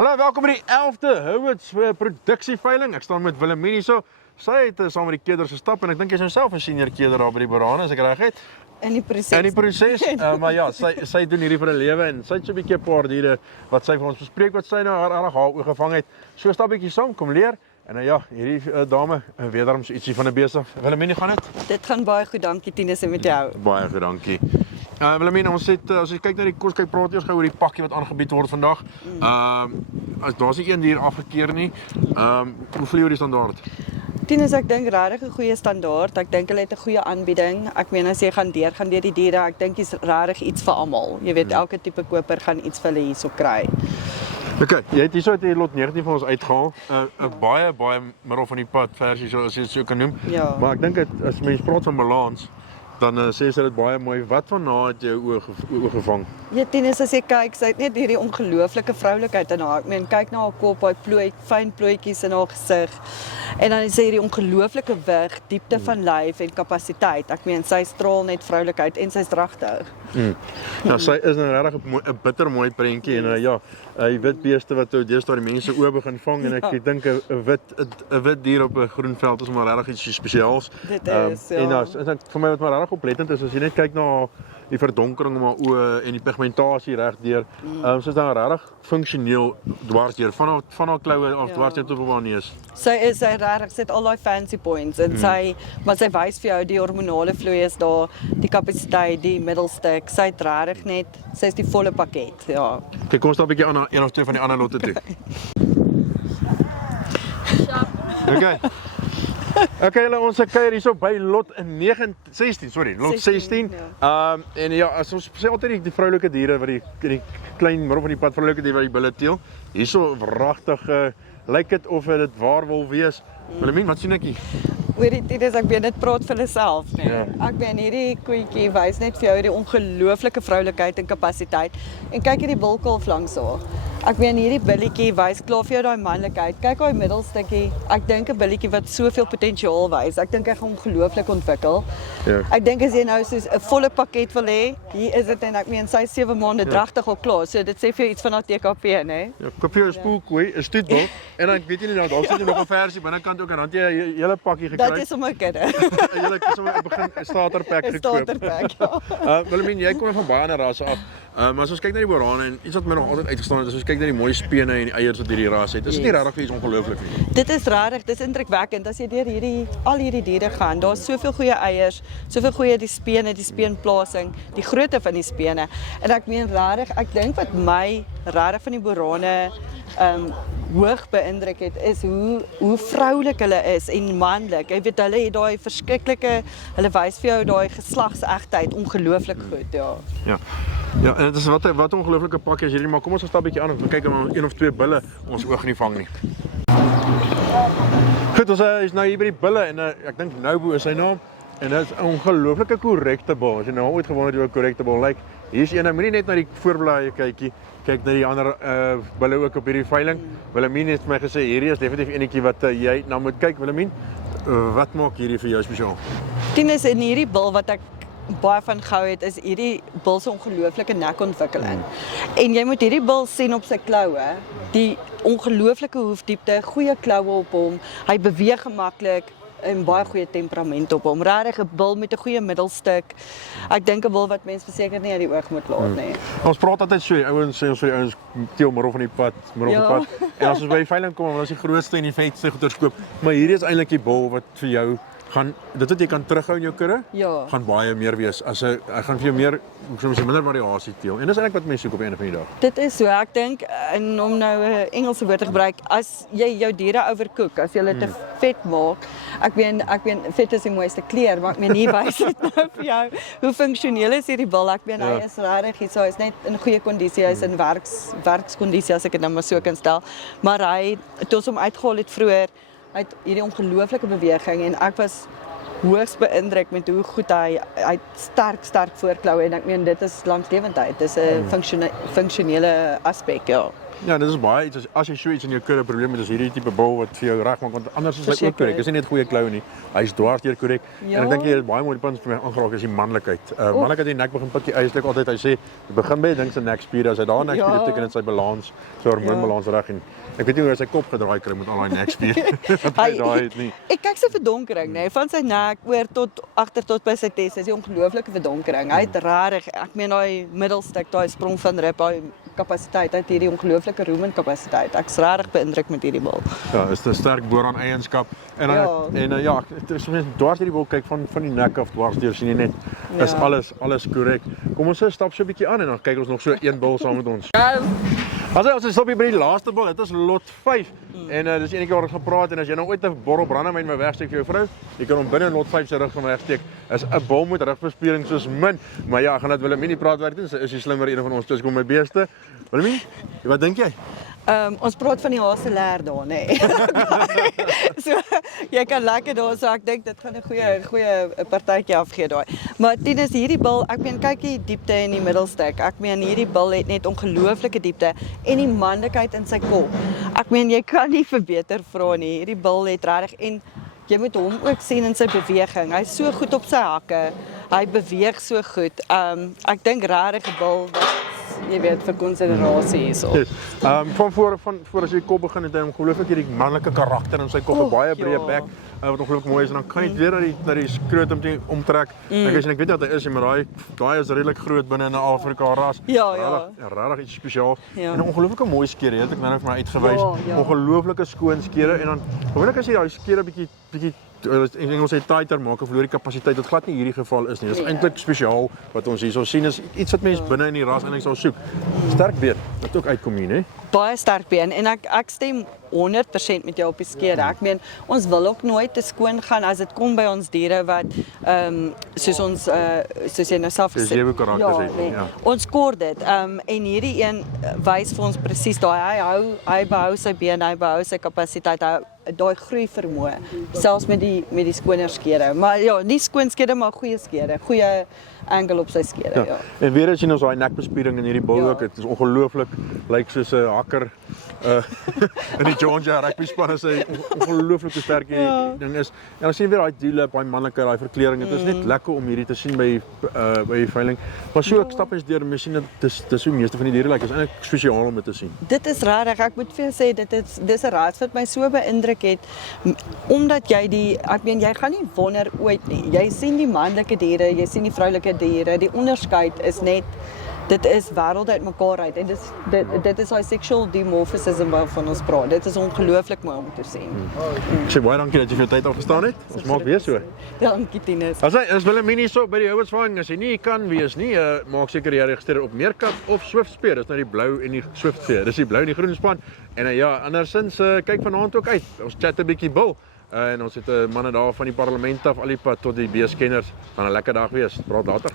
Hallo, welkom by die 11de Howitz produksieveiling. Ek staan met Wilhelmine so. Sy het saam met die keerders gestap en ek dink jy is nou self 'n senior keerder daar by die Borane, as ek reg het. In die proses. In die proses, maar ja, sy doen hierdie vir 'n lewe en sy het so 'n bietjie 'n paar diere wat sy vir ons bespreek wat sy nou haar oë gevang het. So stap bietjie saam, kom leer. En ja, hierdie dame, wederom so ietsie van 'n besig. Wilhelmine, gaan dit? Dit gaan baie goed, dankie Tinus en met jou. Baie goed, dankie. Wilhelmine, ons het as jy kyk na die kos, kyk praat eers gou oor die pakkie wat aangebied word vandag. As daar's nie een dier afgekeer nie. Hoe vlei die standaard? Tinus, ek dink regtig 'n goeie standaard. Ek dink hulle het 'n goeie aanbieding. Ek meen as jy gaan deur die diere, ek dink dis regtig iets vir almal. Jy weet, elke tipe koper gaan iets vir hulle hierso kry. Okay, jy het hierso die lot 19 vir ons uitgehaal. 'n baie middel van die pad versie, so as jy dit so kan noem. Ja. Maar ek dink as mens praat van balans, dan sê sy dit baie mooi. Wat van na het jou oë gevang? Ja, Tinus, as jy kyk, sy het net hierdie ongelooflike vroulikheid in haar. Ek meen, kyk na haar kop, haar fyn plooitjies in haar gesig. En dan is sy hierdie ongelooflike wig, diepte van lyf en kapasiteit. Ek meen, sy straal net vroulikheid en sy's dragtig. Nou, sy is nou regtig 'n bittermooi prentjie en ja, hy wit beeste wat deesdae die mense oë begin vang en ek dink 'n wit dier op 'n groen veld is maar regtig iets spesiaals. Dit is, ja. En vir my wat maar regtig oplettend is, as jy net kyk na die verdonkering om haar oë en die pigmentasie regdeur. Sy is dan regtig funksioneel dwarsdeur van haar kloue af dwarsdeur tot op haar neus. Sy regtig sit al daai fancy points en maar sy wys vir jou die hormonale vloei is daar, die kapasiteit, die middelstuk. Sy het regtig net, sy is die volle pakket, ja. Kyk, kom ons stap 'n bietjie aan een of twee van die ander lotte toe. Okay, ons kuier hierso by lot 16. En ja, as ons sê altyd die vroulike diere wat die klein middel van die pad vroulike diere wat die bulle teel. Hierso wragtig lyk dit of dit waar wil wees. Wilhelmine, wat sien ek hier? Hoorie Tinus, ek weet dit praat vir hulle self, nee. Ja. Ek weet hierdie koetjie wys net vir jou die ongelooflike vroulikheid en kapasiteit. En kyk hierdie bulkalf langs haar. Ek weet hierdie billetjie wys klaar vir jou daai manlikheid. Kyk daai middelstukkie. Ek dink 'n billetjie wat soveel potensiaal wys. Ek dink hy gaan ongelooflik ontwikkel. Ja. Ek dink as jy nou soos 'n volle pakket wil hê, hier is dit en ek meen sy is 7 maande dragtig al klaar. So dit sê vir jou iets van haar TKP, né? Ja, koop jy 'n spoelkoei, 'n stoetbal en dan weet jy nie nou, daar sit nog 'n versie binnekant ook en dan het jy 'n hele pakkie gekry. Dat is sommer kinde. 'n hele begin starterpak gekoop. Starterpak, ja. Wilhelmine, jy kom van baie ander rasse af. Maar as ons kyk na die Borane en iets wat my nog altyd uitgestaan het, as ons kyk na die mooi spene en die eiers wat hierdie ras het, is dit nie regtig iets ongelooflik nie. Dit is regtig, dis indrukwekkend as jy deur al hierdie diere gaan. Daar's soveel goeie eiers, soveel goeie die spene, die speenplasing, die grootte van die spene. En ek meen regtig, ek dink wat my regtig van die Borane hoog beïndruk het is hoe vroulik hulle is en manlik. Jy weet hulle het daai verskriklike, hulle wys vir jou daai geslagsegtheid ongelooflik goed, ja. Ja, en dit is wat 'n ongelooflike pakkie as hierdie, maar kom ons stap 'n bietjie aan en kyk of een of twee bulle ons oog nie vang nie. Goed, ons is nou hier by die bulle en ek dink Nobu is sy naam en dit is 'n ongelooflike korrekte bul. As jy nou ooit gewonder het hoe 'n korrekte bul lyk, hier's een. Nou moenie net na die voorblaai kykie, kyk na die ander bulle ook op hierdie veiling. Wilhelmine het vir my gesê hierdie is definitief enetjie wat jy nou moet kyk. Wilhelmine, wat maak hierdie vir jou spesiaal? Tinus, in hierdie bul wat ek baie van gehou het, is hierdie bul se ongelooflike nekontwikkeling. En jy moet hierdie bul sien op sy kloue, die ongelooflike hoefdiepte, goeie kloue op hom, hy beweeg gemaklik en baie goeie temperament op hom. Regtig 'n bul met 'n goeie middelstuk. Ek dink 'n bul wat mense verseker nie uit die oog moet laat nie. Ons praat altyd so, ouens sê ons vir die ouens teel middel van die pad, En as ons by die veiling kom, dan is die grootste en die vetste goeders koop. Maar hierdie is eintlik die bul wat vir jou gaan dit wat jy kan terughou in jou kudde, gaan baie meer wees as hy gaan vir jou meer, soms minder variasie teel. En dis eintlik wat mense soek op 'n van die dag. Dit is so, ek dink en om nou 'n Engelse woord te gebruik, as jy jou diere overcook, as jy hulle te vet maak, ek meen vet is die mooiste kleur, maar ek meen hier wys dit nou vir jou hoe funksioneel is hierdie bul. Ek meen hy is regtig hier, so hy is net in goeie kondisie, hy is in werkskondisie as ek dit nou maar so kan stel. Maar hy het ons hom uitgehaal het vroeër. Hy het hierdie ongelooflike beweging en ek was hoogs beïndruk met hoe goed hy sterk voorkloue en ek meen dit is langslewendheid. Dis 'n funksionele aspek, ja. Ja, dit is baie iets as jy so iets in jou kudde probleem het, is hierdie tipe bil wat vir jou regmaak want anders is hy ook Verseker. korrek. Is nie net goeie klou nie. Hy's dwarsdeur korrek. Ja. En ek dink jy het baie mooi die punt vir my aangeraak is die manlikheid. Manlikheid in die nek begin pikkie eislik altyd. Hy sê jy begin by ding se nekspiere. As hy daar nekspiere Ja. teken dit sy balans, sy hormoonbalans reg en ek weet nie hoe hy sy kop gedraai kry met al daai nekspiere. Wat hy daai het nie. Ek kyk sy verdonkering, nee, van sy nek oor tot agter tot by sy tes, is 'n ongelooflike verdonkering. Hy het rarig, ek meen daai middelstuk, daai sprong van rib, daai kapasiteit, hy het hierdie ongelooflike rumen kapasiteit. Ek's rarig beïndruk met hierdie bil. Ja, is 'n sterk booraan eienskap. En dan ja, as mens dwars hierdie bil kyk van die nek af dwarsdeur sien jy net is alles korrek. Kom ons stap so 'n bietjie aan en dan kyk ons nog so een bil saam met ons. Ons stop hier by die laaste bil. Dit is lot 5. En dis enige waar ons gepraat en as jy nou ooit 'n borrel brandewyn my wegsteek vir jou vrou, jy kan hom binne in lot 5 se rug van wegsteek. Is 'n bil met rugbespiering soos min. Maar ja, gaan dit Willemien praat werk doen. Sy is die slimmer een van ons tussen kom my beeste. Willemien, wat dink jy? Ons praat van die haselær daar, nê. Nee. So jy kan lekker daar, so ek dink dit gaan 'n goeie partytjie afgee daai. Maar Tinus, hierdie bil, ek meen kyk die diepte in die middelstuk. Ek meen hierdie bil het net ongelooflike diepte en die manlikheid in sy kop. Ek meen jy kan nie verbeter vra nie. Hierdie bil het regtig en jy moet hom ook sien in sy beweging. Hy's so goed op sy hakke. Hy beweeg so goed. Ek dink regtig 'n bil wat jy weet vir konsiderasie hierso. Yes. Van voor as jy kop begin het hy ongelooflik hierdie manlike karakter in sy kop, 'n baie breë bek wat ongelooflik mooi is en dan kan jy weer na die skrotum omtrek. Ek weet dat hy is, maar daai is redelik groot binne in 'n Afrika ras. Ja. Regtig iets spesiaal. Ja. En 'n ongelooflike mooi skere, het ek nou vir my uitgewys. Ja. Ongelooflike skoon skere en dan gewoonlik as jy daai skere bietjie in Engels sê tighter maak of verloor die kapasiteit, wat glad nie hierdie geval is nie. Dit is eintlik spesiaal wat ons hierso sien is iets wat mense binne in die ras eintlik sal soek. Sterk been, wat ook uitkom hier, né? Baie sterk been en ek stem 100% met jou op die skere. Ek meen ons wil ook nooit te skoon gaan as dit kom by ons diere wat soos jy nou self gesê het. Ja. Ons kort dit. En hierdie een wys vir ons presies daai hy behou sy been, hy behou sy kapasiteit, daai groei vermoë selfs met die skoner skere. Maar ja, nie skoon skere maar goeie skere, goeie angle op sy skere, ja. En weer as jy nou so daai nekbespiering in hierdie bil ook, dit is ongelooflik, lyk soos 'n hakker in die Georgia rugby span is hy ongelooflik sterk hierdie ding is. En dan sien jy weer daai duele, daai manlike, daai verkleuring. Dit is net lekker om hierdie te sien by die veiling. Maar so ek stap eens deur en mens sien dis hoe meeste van die diere lyk. Dit is eintlik spesiaal om dit te sien. Dit is regtig, ek moet vir jou sê dis 'n ras wat my so beïndruk het omdat ek meen jy gaan nie wonder ooit nie. Jy sien die manlike diere, jy sien die vroulike diere, die onderskeid is net dit is wêrelde uitmekaar uit en dit is daai sexual dimorphism waarvan ons praat. Dit is ongelooflik mooi om te sien. Ek sê baie dankie dat jy vir jou tyd afgestaan het. Ons maak weer so. Dankie Tinus. As Willemien hier so by die houersvang, as jy nie kan wees nie, maak seker jy registreer op Meerkat of Swiftspear. Dis nou die blou en die Swiftspear. Dis die blou en die groen span. En ja, andersins kyk vanaand ook uit. Ons chat 'n bietjie bil. En ons het manne daar van die parlement af al die pad tot die beeskenners. Gaan 'n lekker dag wees. Praat later.